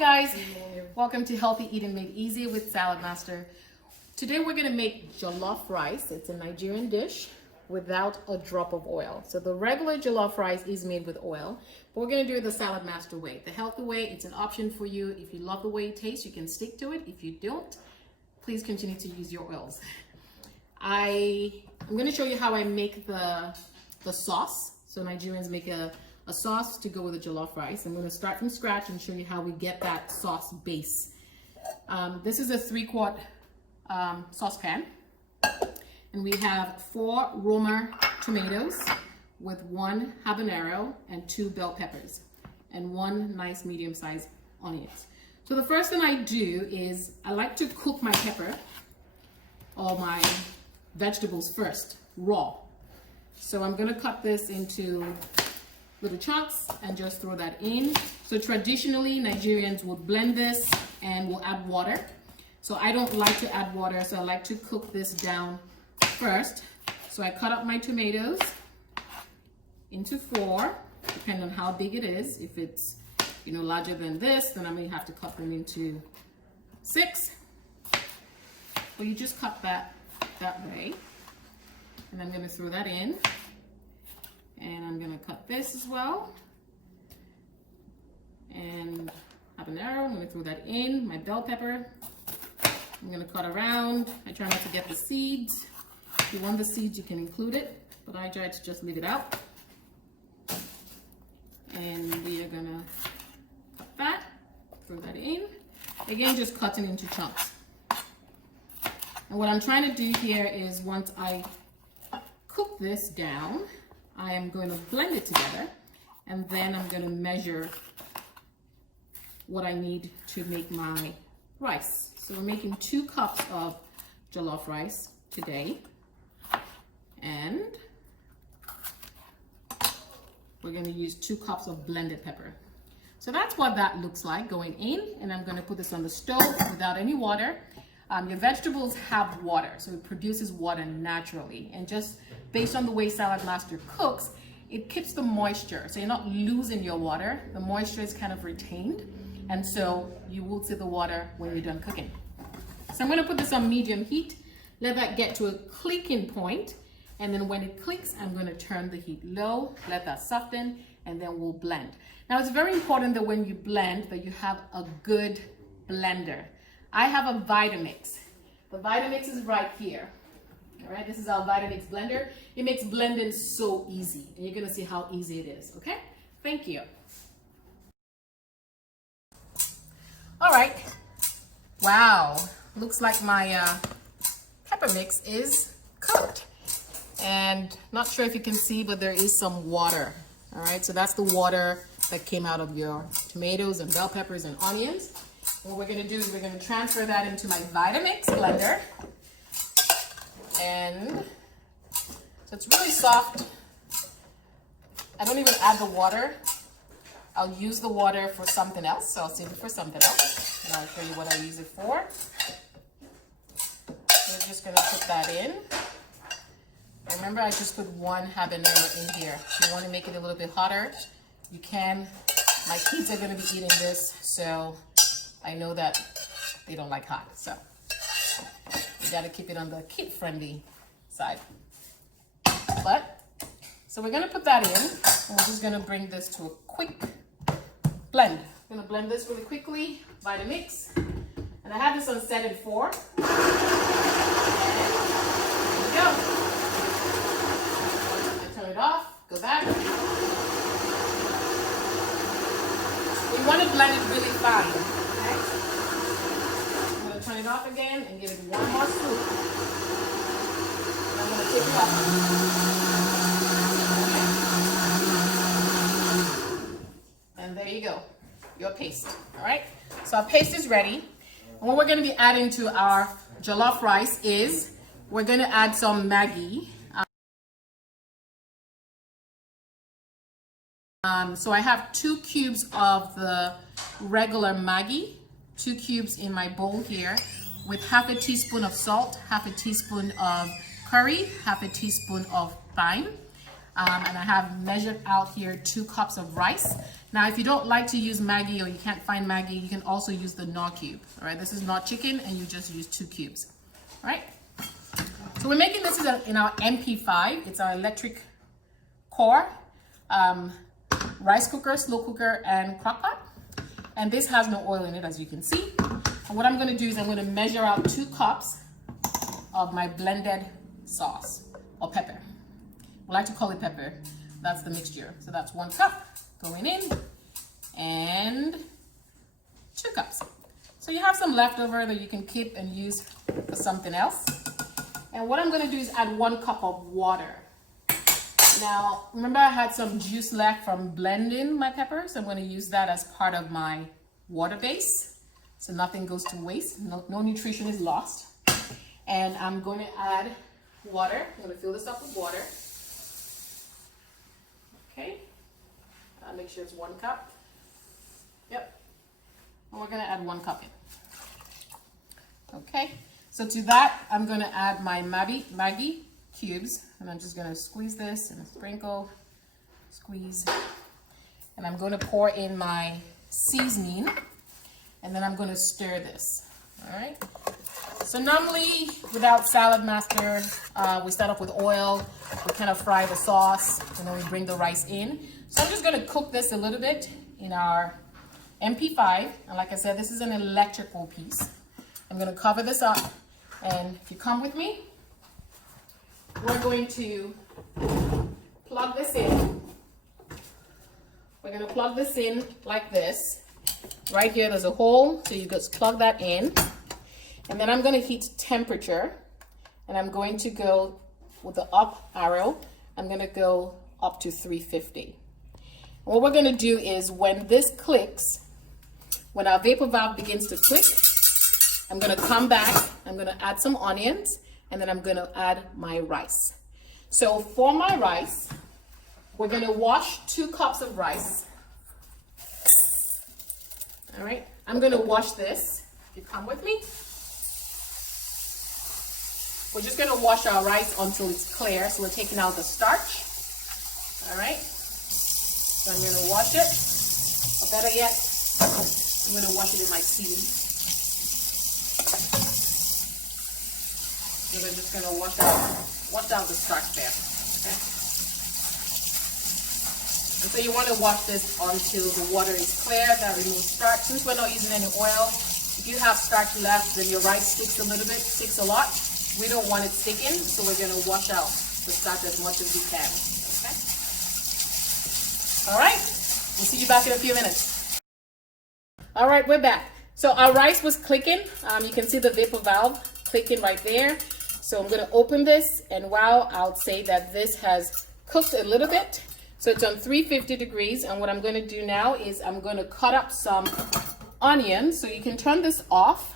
guys, welcome to Healthy Eating Made Easy with Saladmaster. Today we're going to make jollof rice. It's a Nigerian dish without a drop of oil. So the regular jollof rice is made with oil, but we're going to do it the Saladmaster way. The healthy way, it's an option for you. If you love the way it tastes, you can stick to it. If you don't, please continue to use your oils. I'm going to show you how I make the sauce. So Nigerians make a sauce to go with the jollof rice. I'm going to start from scratch and show you how we get that sauce base. This is a 3-quart saucepan, and we have 4 roma tomatoes with 1 habanero and 2 bell peppers and 1 nice medium-sized onions. So the first thing I do is I like to cook my pepper or my vegetables first, raw. So I'm going to cut this into little chunks and just throw that in. So traditionally Nigerians would blend this and will add water. So I don't like to add water, so I like to cook this down first. So I cut up my tomatoes into 4, depending on how big it is. If it's larger than this, then I may have to cut them into 6. But you just cut that way. And I'm going to throw that in. And I'm going to cut this as well. And habanero, I'm going to throw that in. My bell pepper, I'm going to cut around. I try not to get the seeds. If you want the seeds, you can include it, but I try to just leave it out. And we are going to cut that, throw that in. Again, just cutting into chunks. And what I'm trying to do here is once I cook this down, I am going to blend it together, and then I'm going to measure what I need to make my rice. So we're making 2 cups of jollof rice today, and we're going to use 2 cups of blended pepper. So that's what that looks like going in, and I'm going to put this on the stove without any water. Your vegetables have water, so it produces water naturally, and just based on the way Saladmaster cooks, it keeps the moisture, so you're not losing your water. The moisture is kind of retained, and so you will see the water when you're done cooking. So I'm going to put this on medium heat, let that get to a clicking point, and then when it clicks, I'm going to turn the heat low, let that soften, and then we'll blend. Now it's very important that when you blend that you have a good blender. I have a Vitamix. The Vitamix is right here. All right, this is our Vitamix blender. It makes blending so easy, and you're gonna see how easy it is, okay? Thank you. All right, wow. Looks like my pepper mix is cooked. And not sure if you can see, but there is some water. All right, so that's the water that came out of your tomatoes and bell peppers and onions. What we're going to do is we're going to transfer that into my Vitamix blender. And so it's really soft. I don't even add the water. I'll use the water for something else. So I'll save it for something else. And I'll show you what I use it for. We're just going to put that in. Remember, I just put 1 habanero in here. If you want to make it a little bit hotter, you can. My kids are going to be eating this, so I know that they don't like hot, so you got to keep it on the kid-friendly side. So we're going to put that in, and we're just going to bring this to a quick blend. I'm going to blend this really quickly, Vitamix, and I have this on set in 4. And here we go. Turn it off, go back. We want to blend it really fine. I'm going to turn it off again and give it 1 more swoop. And I'm going to take it off. And there you go, your paste. All right, so our paste is ready. And what we're going to be adding to our jollof rice is we're going to add some maggi. So I have 2 cubes of the regular maggi, 2 cubes in my bowl here, with half a teaspoon of salt, half a teaspoon of curry, half a teaspoon of thyme. And I have measured out here 2 cups of rice. Now, if you don't like to use Maggi or you can't find Maggi, you can also use the knorr cube. All right, this is not chicken, and you just use 2 cubes. All right. So we're making this in our MP5. It's our electric core rice cooker, slow cooker, and crock pot. And this has no oil in it, as you can see. And what I'm going to do is I'm going to measure out 2 cups of my blended sauce or pepper. We like to call it pepper. That's the mixture. So that's 1 cup going in and 2 cups. So you have some leftover that you can keep and use for something else. And what I'm going to do is add 1 cup of water. Now, remember I had some juice left from blending my peppers. I'm going to use that as part of my water base, so nothing goes to waste. No nutrition is lost. And I'm going to add water. I'm going to fill this up with water. Okay. Make sure it's 1 cup. Yep. And we're going to add 1 cup in. Okay. So to that, I'm going to add my Maggi cubes, and I'm just going to squeeze this and sprinkle, squeeze, and I'm going to pour in my seasoning, and then I'm going to stir this. All right. So normally without Saladmaster, we start off with oil, we kind of fry the sauce, and then we bring the rice in. So I'm just going to cook this a little bit in our MP5, and like I said, this is an electrical piece. I'm going to cover this up, and if you come with me, we're going to plug this in. We're going to plug this in like this. Right here, there's a hole, so you just plug that in. And then I'm going to heat temperature, and I'm going to go with the up arrow. I'm going to go up to 350. And what we're going to do is when this clicks, when our vapor valve begins to click, I'm going to come back, I'm going to add some onions, and then I'm going to add my rice. So for my rice, we're going to wash 2 cups of rice. All right, I'm going to wash this. If you come with me, we're just going to wash our rice until it's clear. So we're taking out the starch. All right, so I'm going to wash it. Or better yet, I'm going to wash it in my sieve. So we're just going to wash out the starch there, okay? And so you want to wash this until the water is clear. That removes starch. Since we're not using any oil, if you have starch left, then your rice sticks a little bit, sticks a lot. We don't want it sticking, so we're going to wash out the starch as much as we can, okay? All right, we'll see you back in a few minutes. All right, we're back. So our rice was clicking. You can see the vapor valve clicking right there. So I'm going to open this, and wow, I'll say that this has cooked a little bit. So it's on 350 degrees, and what I'm going to do now is I'm going to cut up some onions. So you can turn this off.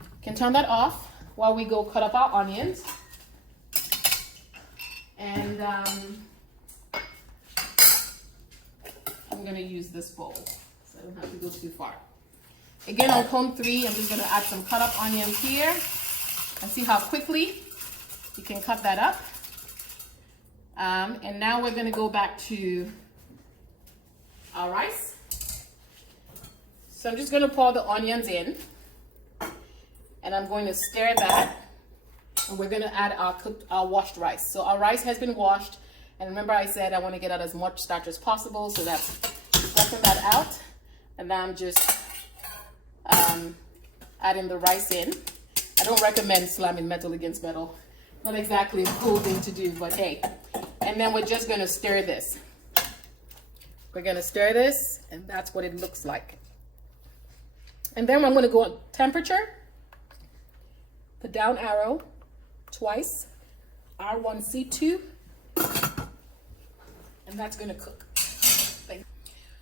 You can turn that off while we go cut up our onions. And I'm going to use this bowl, so I don't have to go too far. Again, on cone 3, I'm just going to add some cut up onions here. And see how quickly you can cut that up. And now we're going to go back to our rice. So I'm just going to pour the onions in, and I'm going to stir that, and we're going to add our washed rice. So our rice has been washed, and remember I said I want to get out as much starch as possible, so that's flushing that out. And now I'm just adding the rice in. I don't recommend slamming metal against metal. Not exactly a cool thing to do, but hey. And then we're just going to stir this. We're going to stir this, and that's what it looks like. And then I'm going to go on temperature, the down arrow twice, R1C2, and that's going to cook.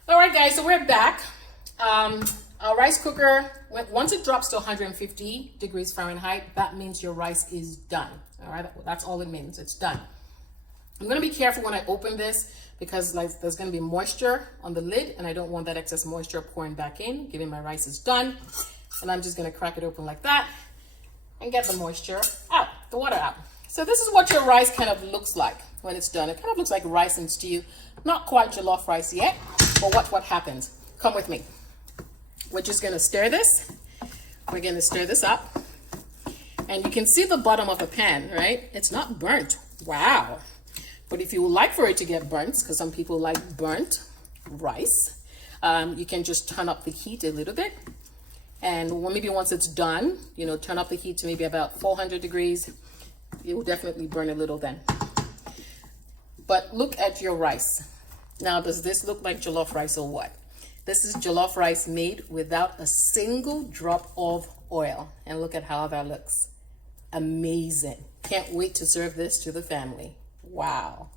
All right, guys, so we're back. Our rice cooker, once it drops to 150 degrees Fahrenheit, that means your rice is done. All right, that's all it means. It's done. I'm going to be careful when I open this because there's going to be moisture on the lid, and I don't want that excess moisture pouring back in, given my rice is done. And I'm just going to crack it open like that and get the moisture out, the water out. So this is what your rice kind of looks like when it's done. It kind of looks like rice and stew. Not quite jollof rice yet. But watch what happens. Come with me. We're just gonna stir this. We're gonna stir this up. And you can see the bottom of the pan, right? It's not burnt. Wow. But if you would like for it to get burnt, because some people like burnt rice, you can just turn up the heat a little bit. And maybe once it's done, you know, turn up the heat to maybe about 400 degrees. It will definitely burn a little then. But look at your rice. Now, does this look like jollof rice or what? This is jollof rice made without a single drop of oil. And look at how that looks. Amazing. Can't wait to serve this to the family. Wow.